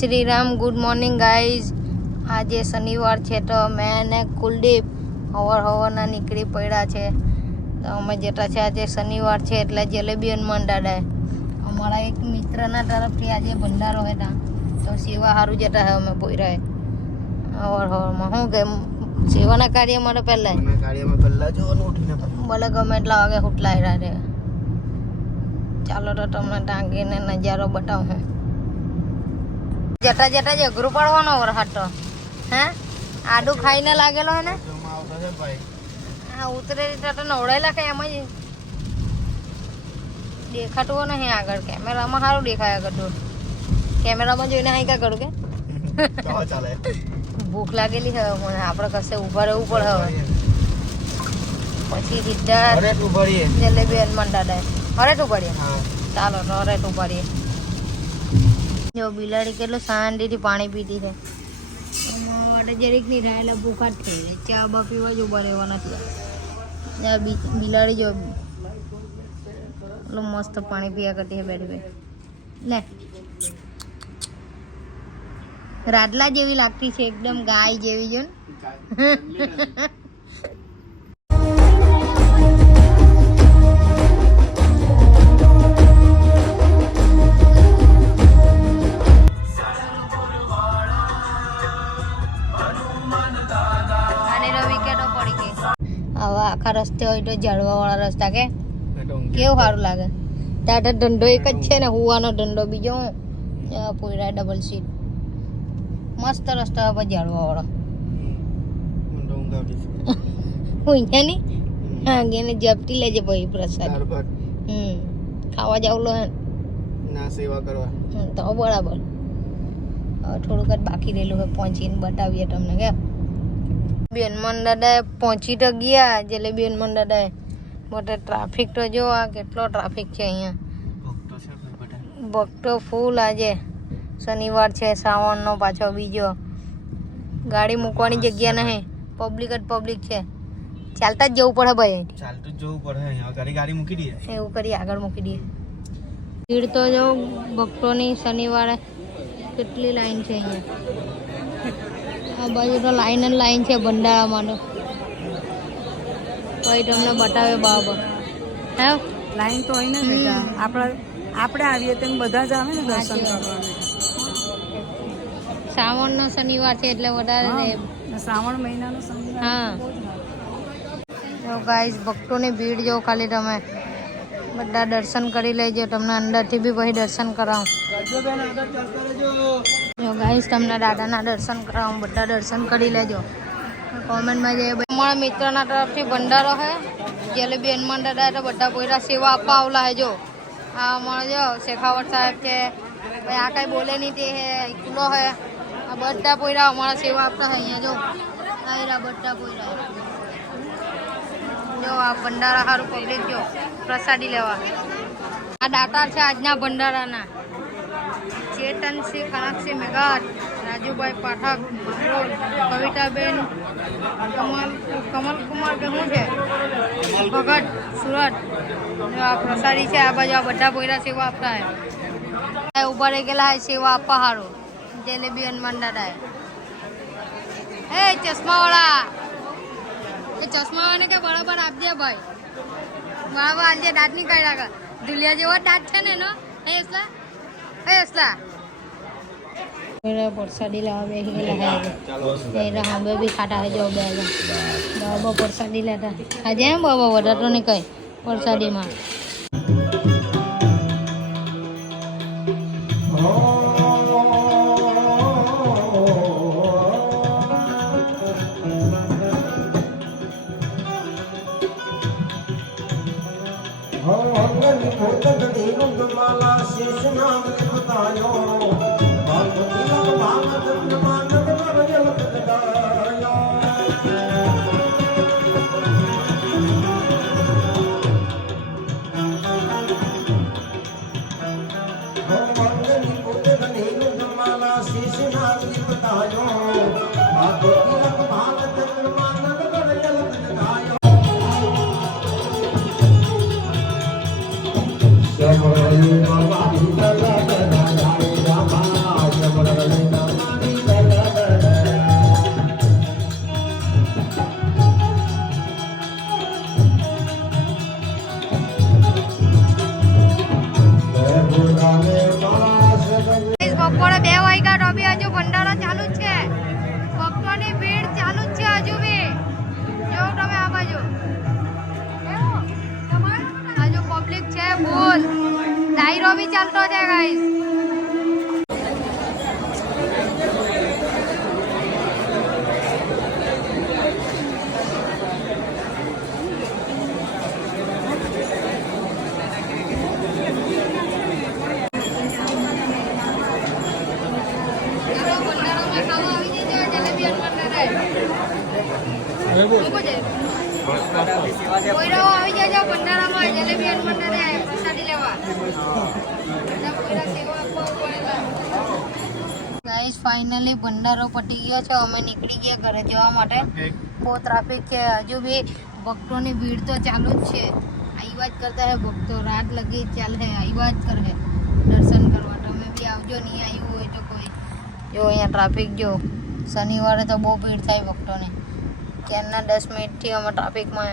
Shri Ram. Good morning guys. આજે શનિવાર છે તો મેં અને કુલદીપ હવારના નીકળી પડ્યા છે. તો અમે જતા છે આજે શનિવાર છે એટલે જલેબી હનુમાન દાદાએ અમારા એક મિત્રના તરફથી આજે ભંડારો હતા તો સેવા સારું જતા હે અમે પોયરાએ હવારમાં. શું કે સેવાના કાર્યમાં તો પહેલાં જોવાનું ઉઠીને ભલે ગમે એટલા વાગે ઉઠલાઈ રહ્યા. ચાલો તો તમને ટાંગીને નજારો બતાવું. જટા જટા જ અઘરું પડવાનો વરસાદ તો હે આડું ખાઈને લાગેલો હે ને હા ઉતરે તો નવડાયેલા કે એમ જ દેખાતું નહીં આગળ. કેમેરામાં સારું દેખાય આગળ દૂર. કેમેરામાં જોઈને હાઈ કા કરું કે ભૂખ લાગેલી હવે મને. આપણે કશે ઉભા રહેવું પડે હવે. પછી સીધા જલેબી હનુમાન દાદાએ હરેટ ઉપાડીએ. ચાલો તો હરેટ ઉપાડીએ. જો બિલાડી કેટલું શાંતિથી પાણી પીતી છે. માટે જરીક નહીં રાયેલા ભૂખા જ થઈ જાય. ચા બા પીવા જ ઉભા રહેવા નથી. બિલાડી જો એટલું મસ્ત પાણી પીવા કરતી છે બેઠી બેઠી. લે રાડલા જેવી લાગતી છે એકદમ ગાય જેવી જો ને. હવે આખા રસ્તે હોય તો ઝાડવા વાળા રસ્તા કે કેવું સારું લાગે. ત્યાં તો ધંધો એક જ છે ને હુવાનો ધંધો. બીજો હું પોયરા ડબલ સીટ મસ્ત રસ્તો હવે ઝાડવા વાળો. હું નહીં હા એને જપટી લેજે ભાઈ પ્રસાદ. ખાવા જાવલો હે ના સેવા કરવા તો બરાબર. હવે થોડુંક જ બાકી રહેલું હોય પહોંચીને બતાવીએ તમને કે હનુમાન દાદાએ પહોંચી તો ગયા. જલેબી હનુમાન દાદાએ બટ ટ્રાફિક તો જો આ કેટલો ટ્રાફિક છે અહીંયા. ભક્તો ફૂલ. આજે શનિવાર છે શ્રાવણનો પાછો બીજો. ગાડી મૂકવાની જગ્યા નહીં. પબ્લિક જ પબ્લિક છે. ચાલતા જ જવું પડે ભાઈ. ચાલતું જ જવું પડે. ગાડી મૂકી દઈએ એવું કરી આગળ મૂકી દઈએ. ભીડ તો જો ભક્તોની શનિવારે કેટલી લાઈન છે અહીંયા. આ બાજુ તો લાઈન જ લાઈન છે ભંડારામાં તો. ભાઈ તમને બતાવે બરાબર હે લાઈન તો હોય ને બેટા. આપણે આવીએ તેમ બધા જ આવે ને દર્શન કરવા. શ્રાવણનો શનિવાર છે એટલે વધારે શ્રાવણ મહિનાનો શનિવાર. હા જો ગાઈસ ભક્તોની ભીડ જો ખાલી તમે બધા દર્શન કરી લેજો. તમને અંદરથી બી પછી દર્શન કરાવું. જો ગાઈસ તમને દાદાના દર્શન કરાવું. બધા દર્શન કરી લેજો. કોમેન્ટમાં જઈએ. અમારા મિત્રના તરફથી ભંડારો હે જલેબી હનુમાન દાદા તો બધા પોયરા સેવા આપવા આવલા હે. જો આ અમારો જો શેખાવત સાહેબ છે ભાઈ. આ કઈ બોલે નહીં તે હે એકલો હે. આ બધા પોયરા અમારા સેવા આપતા હે અહીંયા. જો આયરા બધા પોયરા જો આ ભંડારા સારું પબ્લિક જો પ્રસાદી લેવા. આ દાતાર છે આજના ભંડારાના. ચેતનસિંહ કનકસિંહ મેઘાત, રાજુભાઈ પાઠક, કવિતાબેન કમલકુમાર કે શું છે ભગત સુરત. આ પ્રસાદી છે. આ બાજુ આ બધા પોયરા સેવા આપતા હે. ઉભા રહી ગયેલા હે સેવા આપવા સારું. જલેબી હનુમાન દાદાએ એ ચશ્માવાળા એ ચશ્માવાળાને કે બરાબર આપજે ભાઈ. બરાબર આજે દાંત ની કાઢ્યા કર. ધુલિયા જેવો દાંત છે ને એનો. એસલા પરસાદી લાવા બેસી ગયેલા હે. હવે બી ખાટા હે જો બે બાબા પરસાદી લેતા આજે એમ બાબા વધારે તો નહીં કઈ પરસાદીમાં. ફૂલ ડાયરો બી ચાલતો છે ગાઈસ. આવી જજો ભંડારામાં જલેબી હનુમાન પ્રસાદી લેવા. ગાઈસ ફાઇનલી ભંડારો પટી ગયો છે. અમે નીકળી ગયા ઘરે જવા માટે. બહુ ટ્રાફિક છે. હજુ બી ભક્તોની ભીડ તો ચાલુ જ છે. આવ્યા જ કરતા હે ભક્તો. રાત લગી ચાલે આવ્યા જ કરે દર્શન કરવા. તમે બી આવજો. નહીં આવ્યું હોય તો કોઈ. જો અહીંયા ટ્રાફિક જો. શનિવારે તો બહુ ભીડ થાય ભક્તોની. ક્યારના 10 મિનિટથી અમે ટ્રાફિકમાં